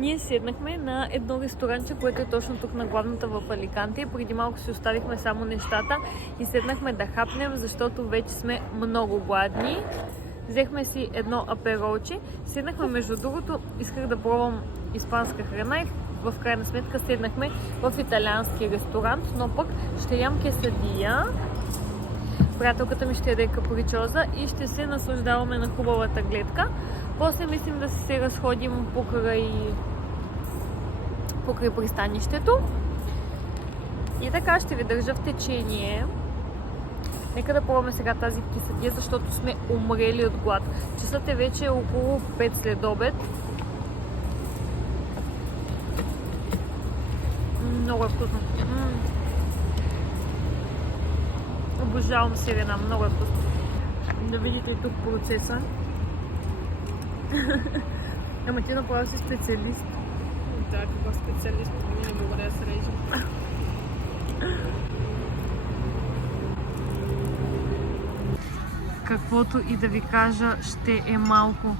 Ние седнахме на едно ресторанче, което е точно тук на главната в Аликанте. Преди малко си оставихме само нещата и седнахме да хапнем, защото вече сме много гладни. Взехме си едно аперолче. Седнахме, между другото, исках да пробвам испанска храна и в крайна сметка седнахме в италиански ресторант, но пък ще ям quesadilla. Приятелката ми ще яде капричоза и ще се наслаждаваме на хубавата гледка. После мислим да се разходим покрай пристанището. И така ще ви държа в течение. Нека да пробваме сега тази quesadilla, защото сме умрели от глад. Часът е вече около 5 след обед. Много е вкусно. Обожавам сирена, много е вкусно. Да видите и тук процеса. Ама ти направо си специалист. Да, какъв специалист, не мога да се режем. Каквото и да ви кажа, ще е малко.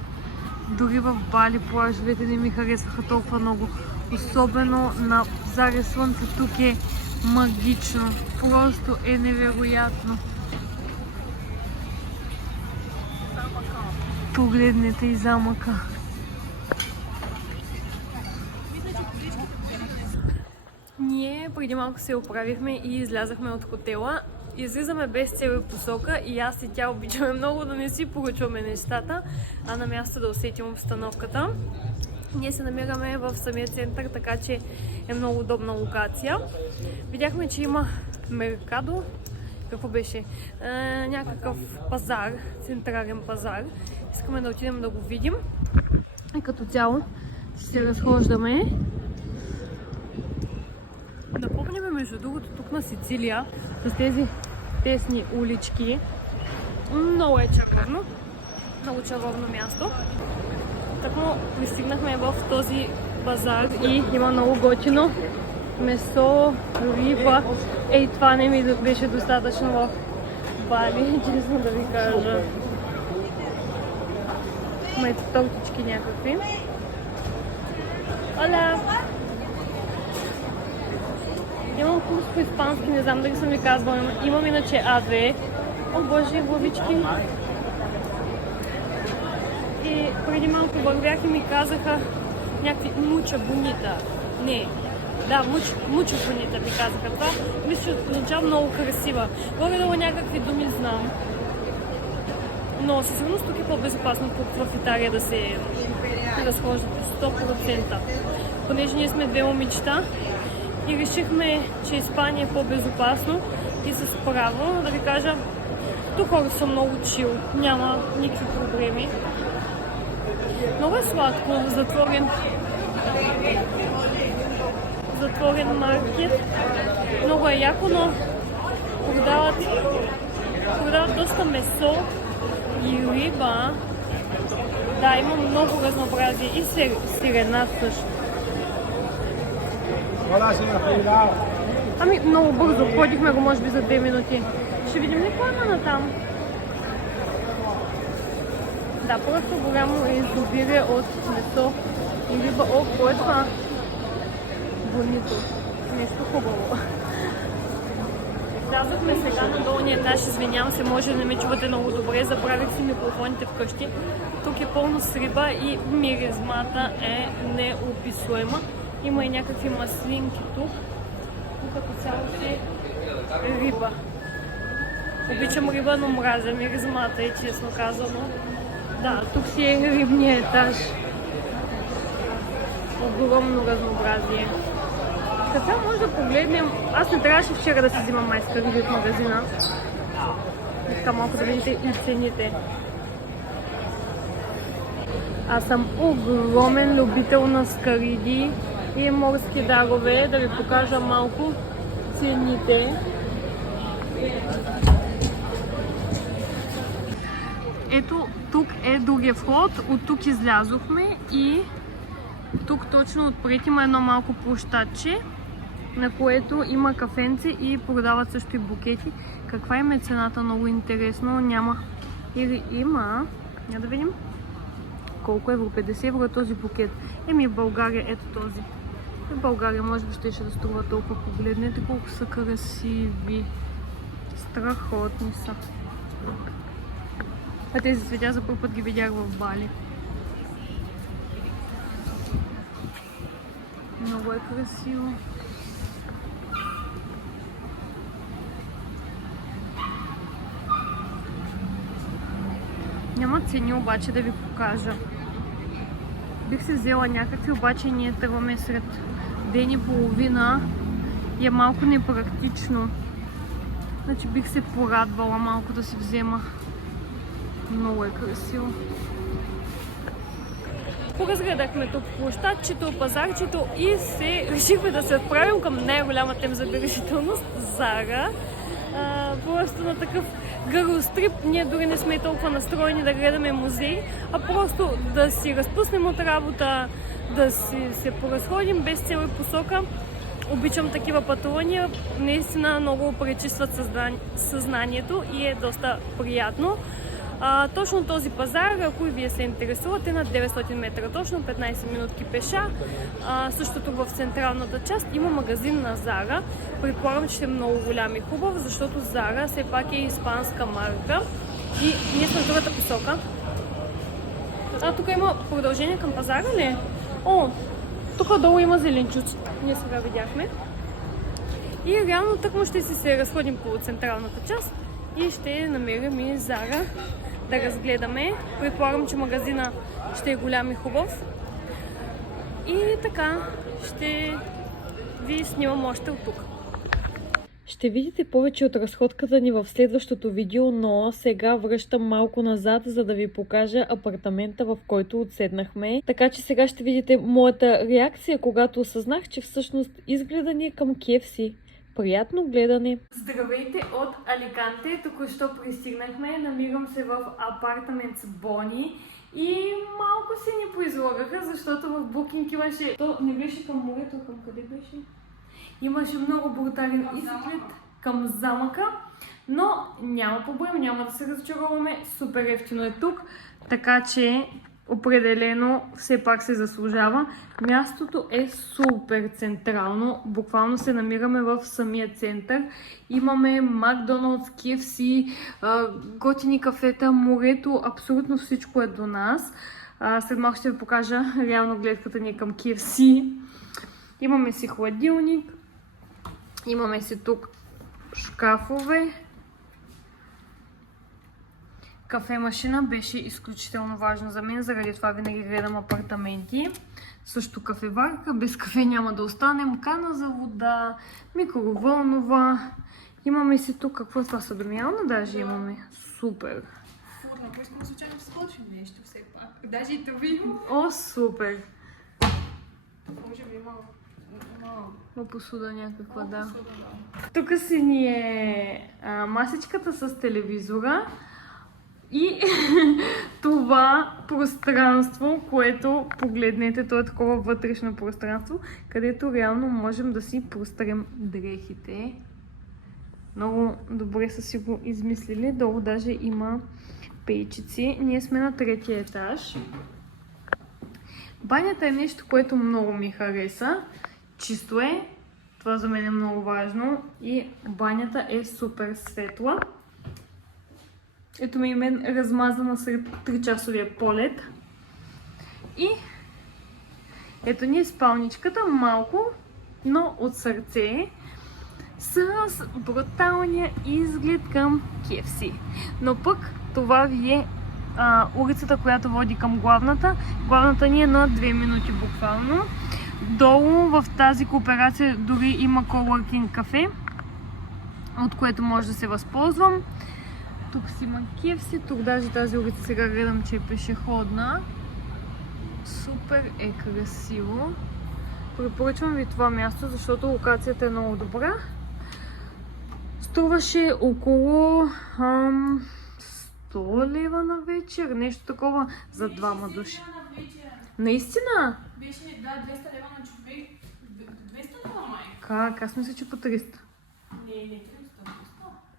Дори в Бали плажовете не ми харесваха толкова много. Особено на заре слънце, тук е магично. Просто е невероятно. Погледнете и замъка. Ние преди малко се оправихме и излязахме от хотела. Излизаме без цел и посока и аз и тя обичаме много да не си поръчваме нещата, а на място да усетим обстановката. Ние се намираме в самия център, така че е много удобна локация. Видяхме, че има меркадо. Какво беше? Някакъв пазар, централен пазар. Искаме да отидем да го видим. И като цяло се разхождаме. Напомняме, между другото, тук на Сицилия с тези тесни улички. Много е чаровно. Много чаровно място. Тако пристигнахме в този пазар и има много готино месо, риба. Ей, това не ми беше достатъчно в Бали, честно да ви кажа. Има и тортички някакви. Оля! Имам курс по испански, не знам дали съм ви казвала. Имам иначе А2. О, боже, главички! И преди малко вървях и ми казаха някакви муча бонита. Не, да, муча бонита ми казаха това. Мисля, че означава много красива. Горе-долу някакви думи знам. Но със сигурност тук е по-безопасно в Италия да се разхождате 100%. Понеже ние сме две момичета и решихме, че Испания е по-безопасно и с право да ви кажа, тук хората са много чил, няма никакви проблеми. Много е сладко, затворен маркет. Много е яко, но продават доста месо и риба. Да, има много разнообразие и сирена също. Ами много бързо, ходихме го може би за 2 минути. Ще видим ли кой има натам? Да, просто голямо изобилие от месо и риба. О, какво е това? Бонито. Нещо хубаво. Слязахме сега на долния етаж, извинявам се, може да не ме чувате много добре, забравих си микрофоните вкъщи. Тук е пълно с риба и миризмата е неописуема. Има и някакви маслинки тук. Тук като цяло си риба. Обичам риба, но мразя миризмата и честно казано. Да, тук си е рибния етаж. Огромно разнообразие. Сега може да погледнем. Аз не трябваше вчера да си взимам майска риби от магазина. Така малко да видите и цените. Аз съм огромен любител на скариди и морски дарове. Да ви покажа малко цените. Ето, тук е другия вход. От тук излязохме и тук точно отпред има едно малко площадче, на което има кафенце и продават също и букети. Каква им е цената? Много интересно. Няма. Или има. Няма да видим. Колко евро? 50 евро е този букет. Еми в България ето този. В България може би ще да струва толкова. Погледнете колко са красиви. Страхотни са. А тези цветя за първ път ги видях в Бали. Много е красиво. Няма цени обаче да ви покажа. Бих се взела някакви, обаче ние тръгваме сред ден и половина и е малко непрактично. Значи бих се порадвала малко да си взема. Много е красиво. Поразгледахме тук площадчето, пазарчето и решихме да се отправим към най-голямата им забележителност – Зара. Просто на такъв гърлострип ние дори не сме толкова настроени да гледаме музей, а просто да си разпуснем от работа, да си се поразходим без цел и посока. Обичам такива пътувания, наистина много пречистват съзнанието и е доста приятно. Точно този пазар, ако и вие се интересувате, на 900 метра точно, 15 минутки пеша. Същото в централната част има магазин на Зара. Предполагам, че ще е много голям и хубав, защото Зара все пак е испанска марка. И ние сме в другата посока. Тук има продължение към пазара ли? Тук долу има зеленчуци. Ние сега видяхме. И реално тъкмо ще си се разходим по централната част и ще намерим и Зара да разгледаме. Предполагам, че магазина ще е голям и хубав. И така, ще ви снимам още от тук. Ще видите повече от разходката ни в следващото видео, но сега връщам малко назад, за да ви покажа апартамента, в който отседнахме. Така че сега ще видите моята реакция, когато осъзнах, че всъщност изгледа ни е към KFC. Приятно гледане! Здравейте от Аликанте! Току-що пристигнахме. Намирам се в апартамент с Бони и малко се ни поизлагаха, защото в букинг имаше... То не беше към морето, към къде беше? Имаше много брутален изглед към замъка, но няма проблем, няма да се разочароваме. Супер ефтино е тук, така че определено все пак се заслужава. Мястото е супер централно, буквално се намираме в самия център. Имаме Макдоналдс, KFC, готини кафета, морето, абсолютно всичко е до нас. След малко ще ви покажа реално гледката ни към KFC. Имаме си хладилник, имаме си тук шкафове. Кафемашина беше изключително важно за мен, заради това винаги гледам апартаменти. Също кафеварка, без кафе няма да останем, кана за вода, микровълнова. Имаме си тук, какво е това, съдомиялна даже имаме. Супер! Фурна, ако искам случайно скочим нещо все пак. Даже и това. О, супер! Може би има посуда някаква, да. Тук си ни е масичката с телевизора. И това пространство, което погледнете, то е такова вътрешно пространство, където реално можем да си прострем дрехите. Много добре са си го измислили. Долу даже има пейчици. Ние сме на 3-ти етаж. Банята е нещо, което много ми хареса. Чисто е. Това за мен е много важно. И банята е супер светла. Ето ми мен размазана сред 3-часовия полет. И ето ни е спалничката, малко, но от сърце, с бруталния изглед към KFC. Но пък това ви е улицата, която води към главната. Главната ни е на 2 минути буквално. Долу в тази кооперация дори има coworking кафе, от което може да се възползвам. Тук си има KFC, тук даже тази улица сега гледам, че е пешеходна. Супер е красиво. Препоръчвам ви това място, защото локацията е много добра. Струваше около 100 лева на вечер, нещо такова за двама души. Наистина? Беше, да, 200 лева на човек. 200 лева, майка. Как? Аз мисля, че по 300. Не, 300.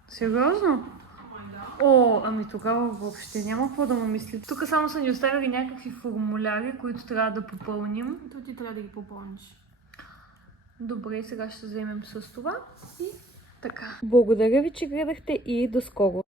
Сериозно? Ама да. О, ами тогава въобще няма какво да му мисли. Тук само са ни оставили някакви формуляри, които трябва да попълним. То ти трябва да ги попълниш. Добре, сега ще се вземем с това и така. Благодаря ви, че гледахте и до скоро!